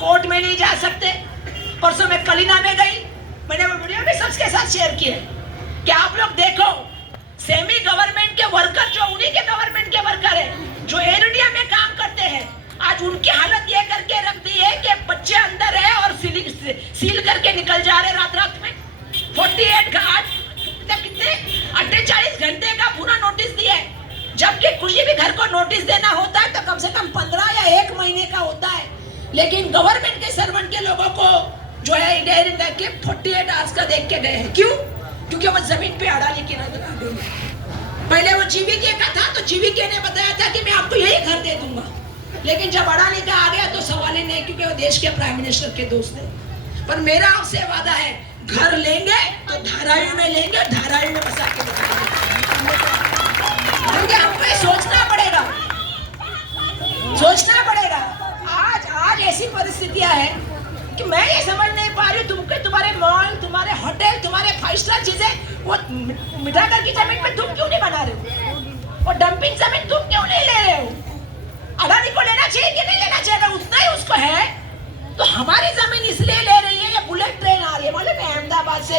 Court में नहीं जा सकते। परसों मैं कलीना में गई, मैंने वो वीडियो भी सबके साथ शेयर किए कि आप लोग देखो, सेमी गवर्नमेंट के वर्कर जो उन्हीं के गवर्नमेंट के वर्कर है जो एयर इंडिया में काम करते हैं, आज उनकी हालत ये करके रख दी है कि बच्चे अंदर है और सील करके निकल जा रहे रात रात में। 48 कितने 48 घंटे का पूरा नोटिस दिया है, जबकि किसी भी घर को नोटिस देना होता है तो कम से कम 15 या 1 महीने का होता है। लेकिन गवर्नमेंट के सर्वेंट के लोगों को जो है एयर इंडिया के 48 आवर्स का देख के गए हैं। क्यों? क्योंकि वो जमीन पे अड़ाने की नजर आ गई। पहले वो जीवीके का था तो जीवीके ने बताया था कि मैं आपको यही घर दे दूंगा, लेकिन जब अड़ाने का आ गया तो सवाल ही नहीं, क्योंकि वो देश के प्राइम मिनिस्टर के दोस्त है। पर मेरा आपसे वादा है, घर लेंगे तो धारावी में लेंगे, धारावी में बसा के दिखाएंगे। क्योंकि हमको ये सोचना पड़ेगा। आज ऐसी परिस्थितियां हैं कि मैं ये समझ नहीं पा रही हूँ, तुम्हारे मॉल, तुम्हारे होटल, तुम्हारे 5 स्टार चीजें वो मिठागर की जमीन पे तुम क्यों नहीं बना रहे हो? और डंपिंग जमीन तुम क्यों नहीं ले रहे हो? अडानी को लेना चाहिए कि नहीं लेना चाहिए? उतना ही उसको है तो हमारी जमीन इसलिए ले रही है। ये बुलेट ट्रेन आ रही है, मालूम है, अहमदाबाद से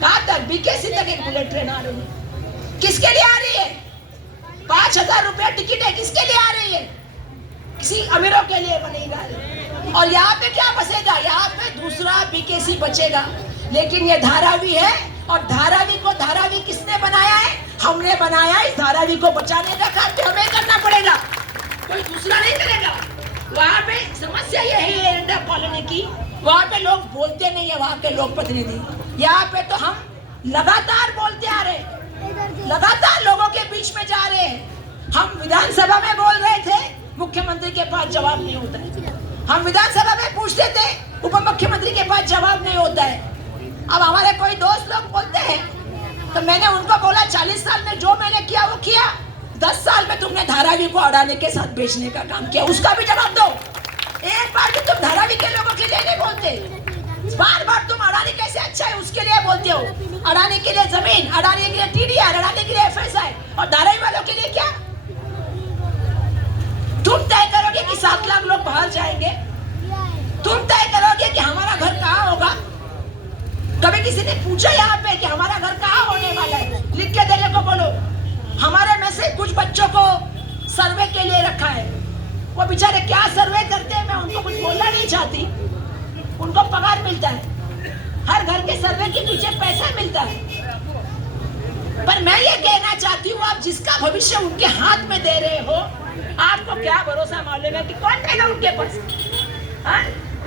कहाँ तक, बीकेसी तक एक बुलेट ट्रेन आ रही है। किसके लिए आ रही है? 5000 रुपया टिकट है, किसके लिए आ रही है? किसी अमीरों के लिए बनेगा। और यहाँ पे क्या बचेगा? यहाँ पे दूसरा बीकेसी बचेगा। लेकिन ये धारावी है, और धारावी को धारावी किसने बनाया है? हमने बनाया। इस धारावी को बचाने का काम हमें करना पड़ेगा, कोई दूसरा नहीं करेगा। वहाँ पे समस्या ये है एयर इंडिया कॉलोनी की, वहाँ पे लोग बोलते नहीं है, वहाँ के लोग प्रतिनिधि। यहाँ पे तो हम लगातार बोलते आ रहे, लगातार लोगों के बीच में जा रहे हैं। हम विधानसभा में बोल रहे थे, मुख्यमंत्री के पास जवाब नहीं होता है। हम विधानसभा में पूछते थे, उप मुख्यमंत्री के पास जवाब नहीं होता है। अब हमारे कोई दोस्त लोग बोलते हैं तो मैंने उनको बोला, 40 साल में जो मैंने किया वो किया, 10 साल में तुमने धारावी को अडानी के साथ बेचने का काम किया, उसका भी जवाब दो। एक बार भी तुम धारावी के लोगों के लिए नहीं बोलते, बार बार तुम अडानी कैसे अच्छा है उसके लिए बोलते हो। अडानी के लिए जमीन, अडानी के लिए टीडीआर, अडानी के लिए एफएसआई, और धारावी वालों के लिए क्या? तुम तय करोगे कि 7 लाख लोग बाहर जाएंगे, तुम तय करोगे कि हमारा घर कहाँ होगा। कभी किसी ने पूछा यहाँ पे कि हमारा घर कहाँ होने वाला है? लिख के देने को बोलो। हमारे में से कुछ बच्चों को सर्वे के लिए रखा है, वो बेचारे क्या सर्वे करते हैं, मैं उनको कुछ बोलना नहीं चाहती। उनको पगार मिलता है, हर घर के सर्वे के पीछे पैसा मिलता है। पर मैं ये कहना चाहती हूँ, आप जिसका भविष्य उनके हाथ में दे रहे हो, आपको क्या भरोसा मालूम है कि कौन देगा उनके पास?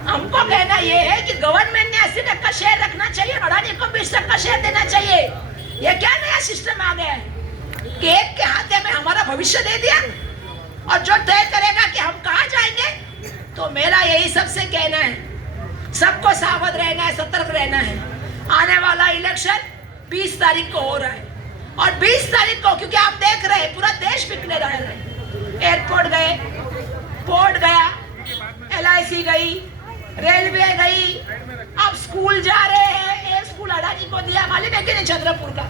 हमको कहना ये है कि गवर्नमेंट ने 80% शेयर रखना चाहिए, अडानी को 20% शेयर देना चाहिए। ये क्या नया सिस्टम आ गया है कि एक के हाथ में हमारा भविष्य दे दिया, और जो तय करेगा कि हम कहाँ जाएंगे? तो मेरा यही सबसे कहना है, सबको सावध रहना है, सतर्क रहना है। आने वाला इलेक्शन 20 तारीख को हो रहा है, और 20 तारीख को, क्योंकि आप देख रहे हैं पूरा देश बिकने रहा है। एयरपोर्ट गए, पोर्ट गया, LIC गई, रेलवे गई, अब स्कूल जा रहे हैं। एक स्कूल अडानी को दिया, मालूम है कि नहीं, चंद्रपुर का।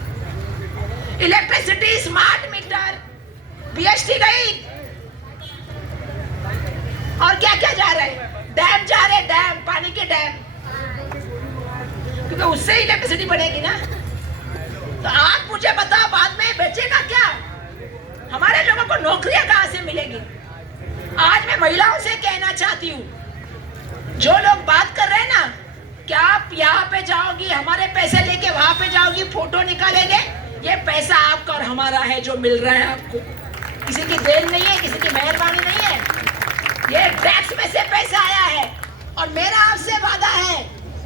इलेक्ट्रिसिटी, स्मार्ट मीटर, BST गई, और क्या क्या जा रहे हैं? डैम जा रहे, डैम, पानी के डैम, क्योंकि उससे इलेक्ट्रिसिटी बढ़ेगी ना। तो आप मुझे बताओ, बाद में बेचेगा क्या? हमारे लोगों को नौकरियां कहां से मिलेगी? आज मैं महिलाओं से कहना चाहती हूँ, जो लोग बात कर रहे हैं ना कि आप यहाँ पे जाओगी, हमारे पैसे लेके वहां पे जाओगी, फोटो निकालेंगे, ये पैसा आपका और हमारा है जो मिल रहा है आपको। किसी की देन नहीं है, किसी की मेहरबानी नहीं है, ये टैक्स में से पैसा आया है। और मेरा आपसे वादा है,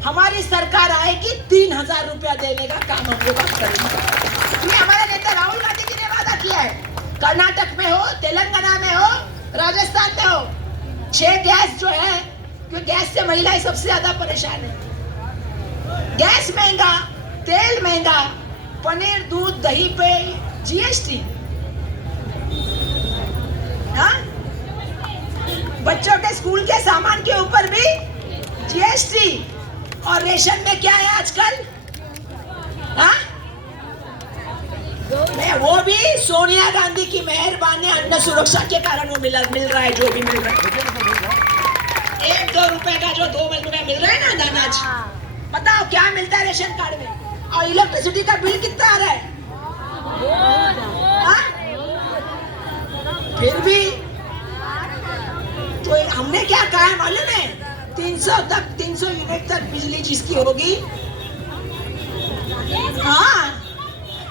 हमारी सरकार आएगी, 3000 रुपया देने का काम हम लोग करेंगे। ये हमारे नेता राहुल गांधी जी ने वादा किया है। कर्नाटक में हो, तेलंगाना में हो, राजस्थान में हो, 6 गैस जो है, क्योंकि गैस से महिलाएं सबसे ज्यादा परेशान है। गैस महंगा, तेल महंगा, पनीर, दूध, दही पे GST, हाँ, बच्चों के स्कूल के सामान के ऊपर भी GST, और रेशन में क्या है आजकल? हाँ, वो भी सोनिया गांधी की मेहरबानी, अन्न सुरक्षा के कारण वो मिल रहा है जो भी मिल रहा है। 1-2 रुपए का जो 2 रुपए मिल रहा है ना अनाज, बताओ क्या मिलता है रेशन कार्ड में? और इलेक्ट्रिसिटी का बिल कितना आ रहा है? हाँ? फिर भी तो हमने क्या कहा है मालूम है? 300 यूनिट तक बिजली जिसकी होगी, हाँ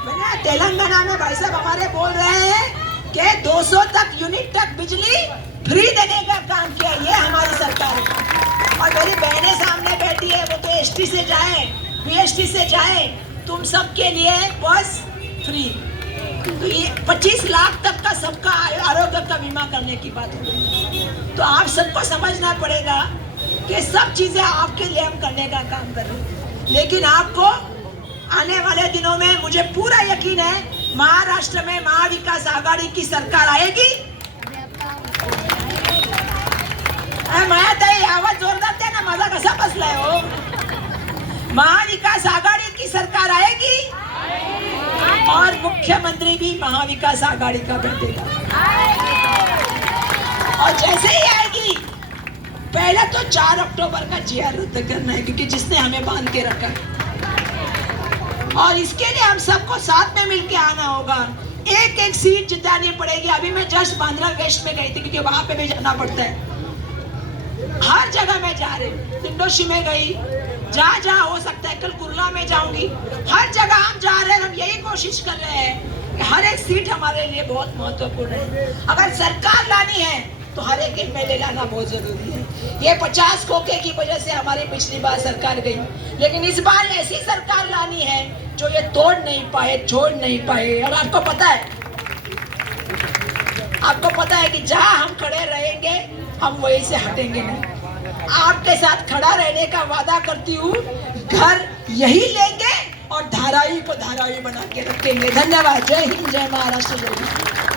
मैंने तेलंगाना में भाई साहब हमारे बोल रहे हैं कि 200 तक यूनिट तक बिजली फ्री देने का काम किया, ये हमारी सरकार है। और मेरी बहनें सामने बैठी है, वो तो एसटी से जाए, बीएसटी से जाए, तुम सबके लिए बस फ्री। तो ये 25 लाख तक का सबका आरोग्य का बीमा करने की बात हो रही है। तो आप सबको समझना पड़ेगा कि सब चीजें आपके लिए हम करने का काम कर रहे हैं। लेकिन आपको आने वाले दिनों में मुझे पूरा यकीन है, महाराष्ट्र में महाविकास आघाड़ी की सरकार आएगी। मायाताई आवाज जोरदार द्या ना, माझा कसा बसलाय हो? महाविकास आघाड़ी की सरकार आएगी और मुख्यमंत्री भी महाविकास आघाड़ी का बैठेगा। और जैसे ही आएगी, पहले तो 4 अक्टूबर का जीआर रद्द करना है, क्योंकि जिसने हमें बांध के रखा है। और इसके लिए हम सबको साथ में मिलके आना होगा, एक एक सीट जितानी पड़ेगी। अभी मैं जस्ट बांद्रा वेस्ट में गई थी, क्योंकि वहां पे भी जाना पड़ता है। हर जगह मैं जा रही हूँ, तिंडोशी में गई, जहाँ जहाँ हो सकता है, कल कुर्ला में जाऊंगी। हर जगह हम जा रहे हैं, हम यही कोशिश कर रहे हैं कि हर एक सीट हमारे लिए बहुत महत्वपूर्ण है। अगर सरकार लानी है तो हर एक एमएलए लाना बहुत जरूरी है। ये 50 खोखे की वजह से हमारी पिछली बार सरकार गई, लेकिन इस बार ऐसी सरकार लानी है जो ये तोड़ नहीं पाए, छोड़ नहीं पाए। और आपको पता है कि जहां हम खड़े रहेंगे हम वहीं से हटेंगे नहीं। आपके साथ खड़ा रहने का वादा करती हूँ, घर यही लेंगे और धारावी को धारावी बना के रखेंगे। धन्यवाद। जय हिंद, जय महाराष्ट्र, जय हिंद।